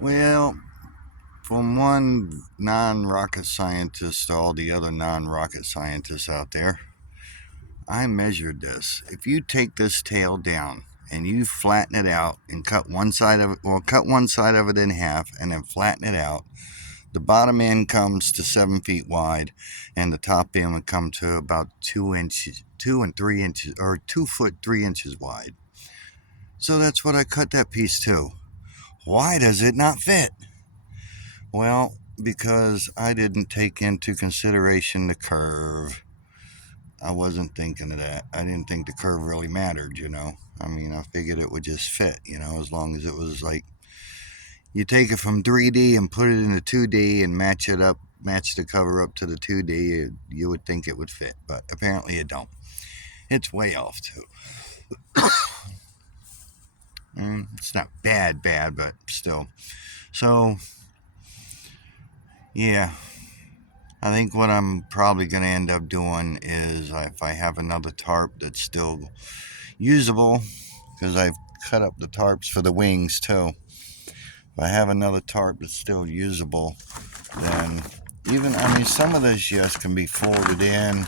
Well, from one non-rocket scientist to all the other non-rocket scientists out there, I measured this. If you take this tail down and you flatten it out and cut one side of it, well, cut one side of it in half and then flatten it out, the bottom end comes to 7 feet wide, and the top end would come to about 2 inches, 2 and 3 inches, or 2 foot 3 inches wide. So that's what I cut that piece to. Why does it not fit? Well, because I didn't take into consideration the curve. I wasn't thinking of that. I didn't think the curve really mattered. I mean, I figured it would just fit, as long as it was like you take it from 3D and put it into 2D and match the cover up to the 2D, you would think it would fit, but apparently it don't. It's way off too. It's not bad, but still. So, yeah, I think what I'm probably going to end up doing is if I have another tarp that's still usable, because I've cut up the tarps for the wings too. If I have another tarp that's still usable, then some of this, yes, can be folded in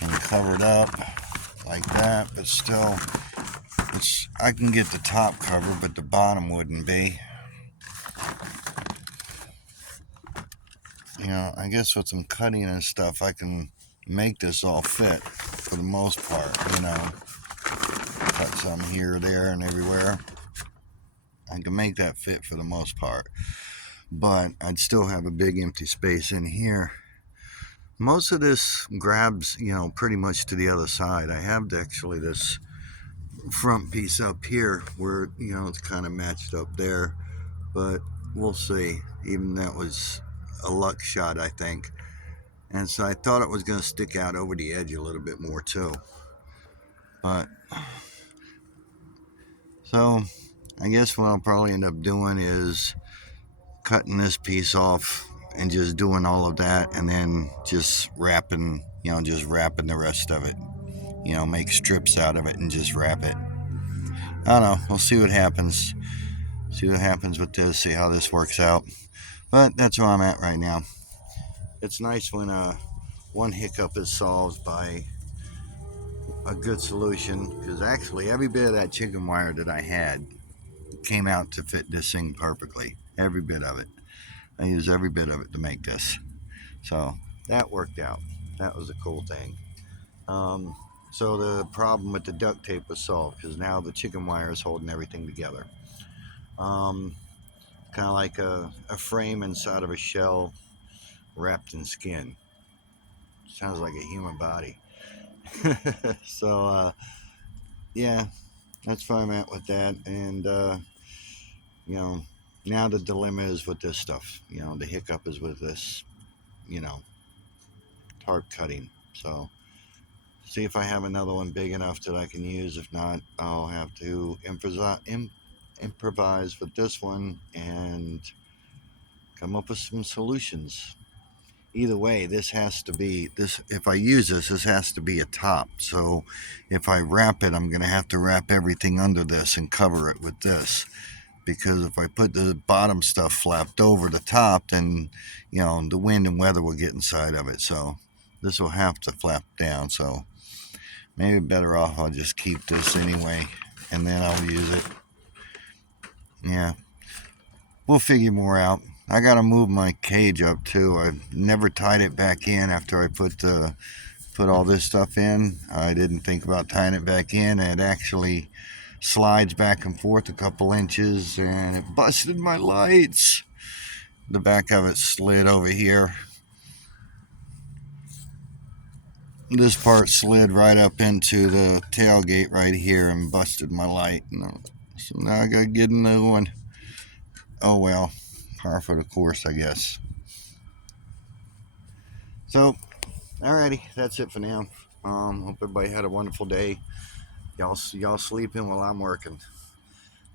and covered up like that, but still, I can get the top covered, but the bottom wouldn't be. I guess with some cutting and stuff, I can make this all fit for the most part. Cut some here, there, and everywhere. I can make that fit for the most part, but I'd still have a big empty space in here. Most of this grabs, pretty much to the other side. I have actually this front piece up here where, it's kind of matched up there, but we'll see. Even that was a luck shot, I think. And so I thought it was going to stick out over the edge a little bit more too. But, so I guess what I'll probably end up doing is cutting this piece off and just doing all of that, and then just wrapping the rest of it. Make strips out of it and just wrap it. I don't know. We'll see what happens. See what happens with this. See how this works out. But that's where I'm at right now. It's nice when one hiccup is solved by a good solution, because actually every bit of that chicken wire that I had came out to fit this thing perfectly. Every bit of it. I used every bit of it to make this. So that worked out. That was a cool thing. So the problem with the duct tape was solved, because now the chicken wire is holding everything together. Kind of like a frame inside of a shell wrapped in skin. Sounds like a human body. So, yeah, that's where I'm at with that. And, now the dilemma is with this stuff. The hiccup is with this, you know, tarp cutting. So, see if I have another one big enough that I can use. If not, I'll have to improvise with this one and come up with some solutions. Either way, this has to be this. If I use this has to be a top. So if I wrap it, I'm going to have to wrap everything under this and cover it with this, because if I put the bottom stuff flapped over the top, then the wind and weather will get inside of it. So this will have to flap down. So maybe better off I'll just keep this anyway, and then I'll use it. Yeah, we'll figure more out. I gotta move my cage up too. I never tied it back in after I put all this stuff in. I didn't think about tying it back in, and it actually slides back and forth a couple inches, and it busted my lights. The back of it slid over here. This part slid right up into the tailgate right here and busted my light. So now I gotta get a new one. Oh well, par for the course, I guess. So, alrighty, that's it for now. Hope everybody had a wonderful day. Y'all sleeping while I'm working.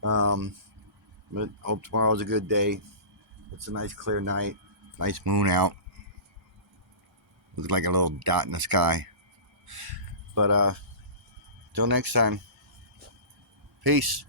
But hope tomorrow's a good day. It's a nice clear night. Nice moon out. Looks like a little dot in the sky. But till next time. Peace.